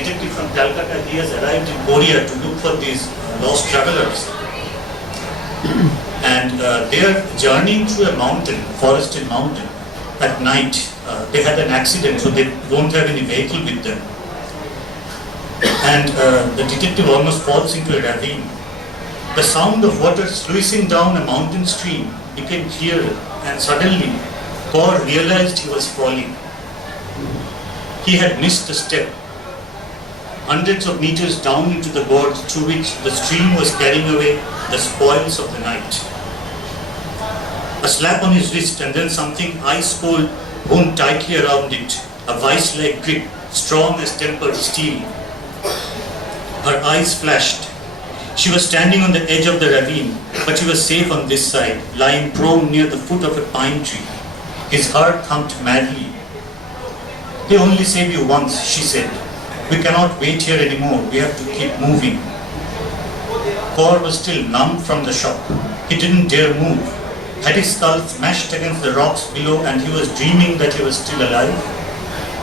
detective from Calcutta. He has arrived in Korea to look for these lost travelers. And they are journeying through a mountain, forested mountain, at night. They had an accident, so they don't have any vehicle with them. And the detective almost falls into a ravine. The sound of water sluicing down a mountain stream became clearer, and suddenly Kaur realized he was falling. He had missed a step. Hundreds of meters down into the gorge through which the stream was carrying away the spoils of the night. A slap on his wrist and then something ice cold wound tightly around it, a vice-like grip, strong as tempered steel. Her eyes flashed. She was standing on the edge of the ravine, but she was safe on this side, lying prone near the foot of a pine tree. His heart thumped madly. "They only save you once," she said. "We cannot wait here anymore. We have to keep moving." Kaur was still numb from the shock. He didn't dare move. Had his skull smashed against the rocks below and he was dreaming that he was still alive?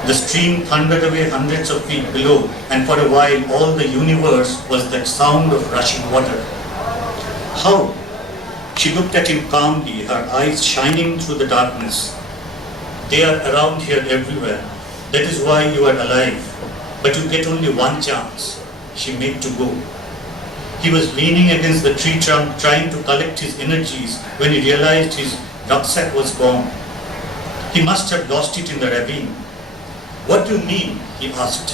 The stream thundered away hundreds of feet below, and for a while all the universe was that sound of rushing water. How? She looked at him calmly, her eyes shining through the darkness. "They are around here everywhere. That is why you are alive. But you get only one chance." She made to go. He was leaning against the tree trunk, trying to collect his energies, when he realized his rucksack was gone. He must have lost it in the ravine. "What do you mean?" he asked.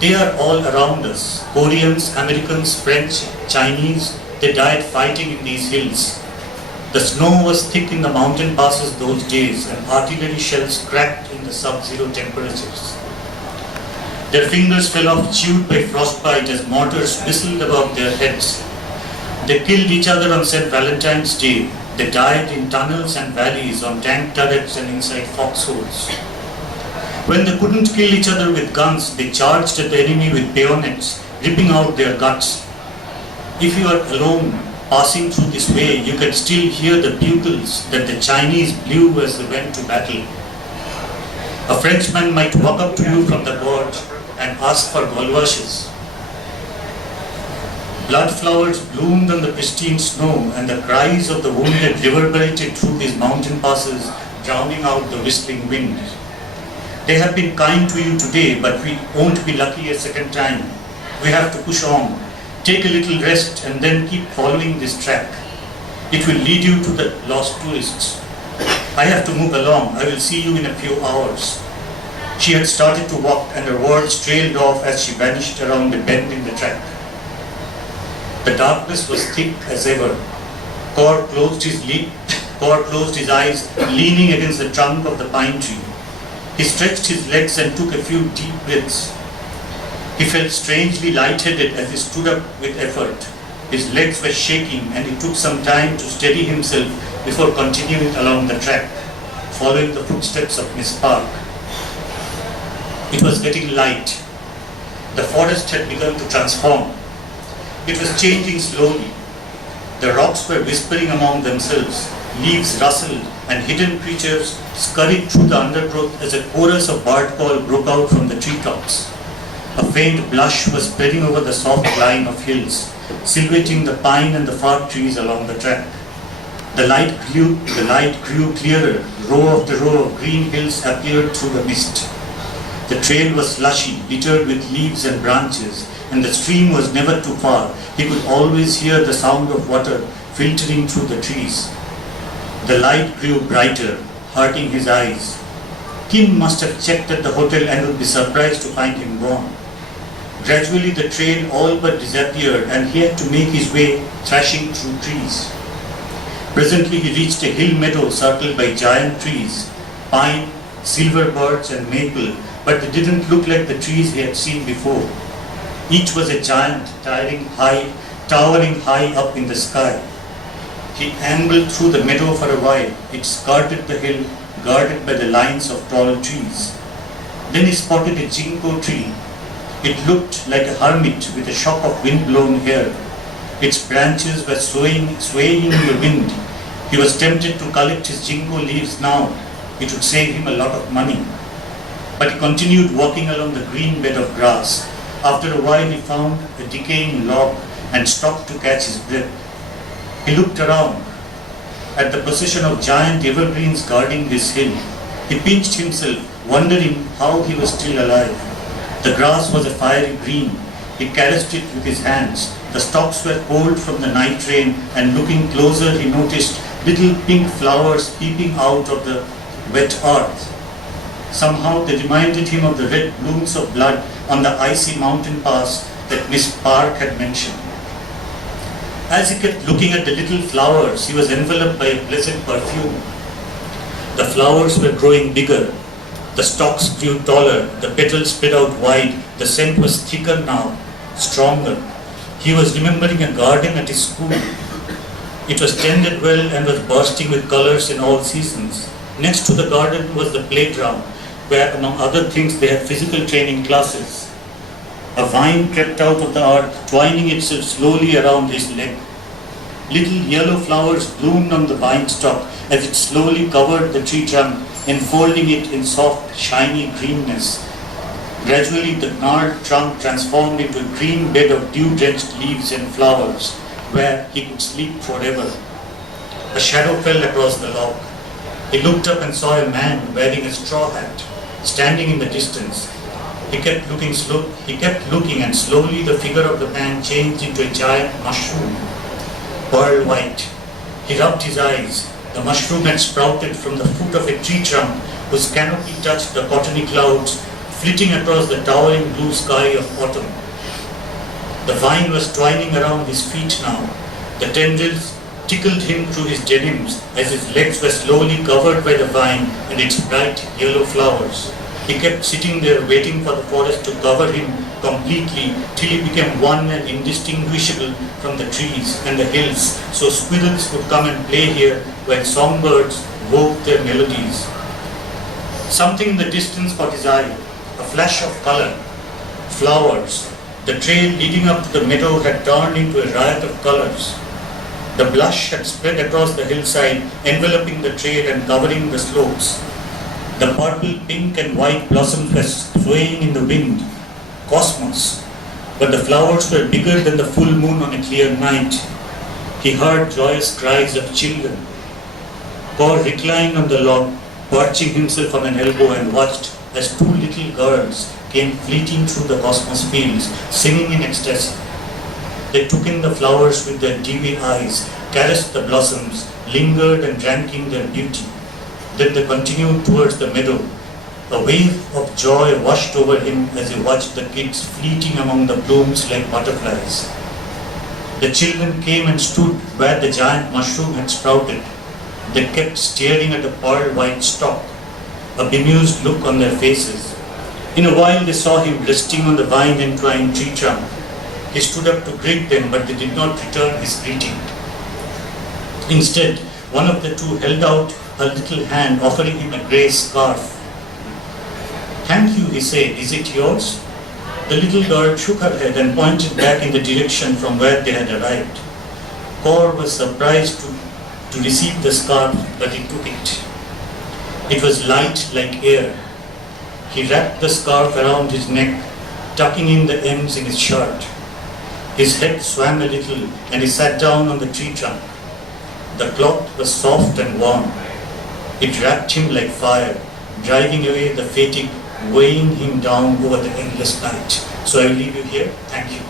"They are all around us. Koreans, Americans, French, Chinese. They died fighting in these hills. The snow was thick in the mountain passes those days, and artillery shells cracked in the sub-zero temperatures. Their fingers fell off, chewed by frostbite as mortars whistled above their heads. They killed each other on St. Valentine's Day. They died in tunnels and valleys, on tank turrets and inside foxholes. When they couldn't kill each other with guns, they charged at the enemy with bayonets, ripping out their guts. If you are alone, passing through this way, you can still hear the bugles that the Chinese blew as they went to battle. A Frenchman might walk up to you from the gorge and ask for golwashes. Blood flowers bloomed on the pristine snow, and the cries of the wounded reverberated through these mountain passes, drowning out the whistling wind. They have been kind to you today, but we won't be lucky a second time. We have to push on. Take a little rest and then keep following this track. It will lead you to the lost tourists. I have to move along. I will see you in a few hours." She had started to walk, and her words trailed off as she vanished around a bend in the track. The darkness was thick as ever. Kaur closed his eyes, leaning against the trunk of the pine tree. He stretched his legs and took a few deep breaths. He felt strangely lightheaded as he stood up with effort. His legs were shaking, and it took some time to steady himself before continuing along the track, following the footsteps of Miss Park. It was getting light. The forest had begun to transform. It was changing slowly. The rocks were whispering among themselves. Leaves rustled, and hidden creatures scurried through the undergrowth as a chorus of bird call broke out from the treetops. A faint blush was spreading over the soft line of hills, silhouetting the pine and the fir trees along the track. The light grew clearer. Row after row of green hills appeared through the mist. The trail was slushy, littered with leaves and branches, and the stream was never too far. He could always hear the sound of water filtering through the trees. The light grew brighter, hurting his eyes. Kim must have checked at the hotel and would be surprised to find him gone. Gradually the trail all but disappeared, and he had to make his way thrashing through trees. Presently he reached a hill meadow circled by giant trees, pine, silver birch and maple, but they didn't look like the trees he had seen before. Each was a giant, towering high up in the sky. He ambled through the meadow for a while. It skirted the hill, guarded by the lines of tall trees. Then he spotted a ginkgo tree. It looked like a hermit with a shock of wind-blown hair. Its branches were swaying in the wind. He was tempted to collect his ginkgo leaves now. It would save him a lot of money. But he continued walking along the green bed of grass. After a while he found a decaying log and stopped to catch his breath. He looked around at the procession of giant evergreens guarding this hill. He pinched himself, wondering how he was still alive. The grass was a fiery green. He caressed it with his hands. The stalks were cold from the night rain, and looking closer he noticed little pink flowers peeping out of the wet earth. Somehow they reminded him of the red blooms of blood on the icy mountain pass that Miss Park had mentioned. As he kept looking at the little flowers, he was enveloped by a pleasant perfume. The flowers were growing bigger. The stalks grew taller. The petals spread out wide. The scent was thicker now, stronger. He was remembering a garden at his school. It was tended well and was bursting with colors in all seasons. Next to the garden was the playground, where among other things they had physical training classes. A vine crept out of the earth, twining itself slowly around his leg. Little yellow flowers bloomed on the vine stalk as it slowly covered the tree trunk, enfolding it in soft, shiny greenness. Gradually the gnarled trunk transformed into a green bed of dew-drenched leaves and flowers, where he could sleep forever. A shadow fell across the log. He looked up and saw a man wearing a straw hat, standing in the distance. He kept looking, and slowly the figure of the man changed into a giant mushroom, pearl white. He rubbed his eyes. The mushroom had sprouted from the foot of a tree trunk whose canopy touched the cottony clouds flitting across the towering blue sky of autumn. The vine was twining around his feet now. The tendrils tickled him through his denims as his legs were slowly covered by the vine and its bright yellow flowers. He kept sitting there waiting for the forest to cover him completely till he became one and indistinguishable from the trees and the hills, so squirrels would come and play here while songbirds wove their melodies. Something in the distance caught his eye, a flash of color, flowers. The trail leading up to the meadow had turned into a riot of colors. The blush had spread across the hillside, enveloping the trail and covering the slopes. The purple, pink and white blossoms were swaying in the wind. Cosmos. But the flowers were bigger than the full moon on a clear night. He heard joyous cries of children. Kaur reclined on the log, perching himself on an elbow, and watched as two little girls came fleeting through the cosmos fields, singing in ecstasy. They took in the flowers with their dewy eyes, caressed the blossoms, lingered and drank in their beauty. Then they continued towards the meadow. A wave of joy washed over him as he watched the kids fleeting among the blooms like butterflies. The children came and stood where the giant mushroom had sprouted. They kept staring at the pearl white stalk, a bemused look on their faces. In a while they saw him resting on the vine-entwined tree trunk. He stood up to greet them, but they did not return his greeting. Instead, one of the two held out a little hand, offering him a grey scarf. "Thank you," he said. "Is it yours?" The little girl shook her head and pointed back in the direction from where they had arrived. Kaur was surprised to receive the scarf, but he took it. It was light like air. He wrapped the scarf around his neck, tucking in the ends in his shirt. His head swam a little and he sat down on the tree trunk. The cloth was soft and warm. It wrapped him like fire, driving away the fatigue, weighing him down over the endless night. So I will leave you here. Thank you.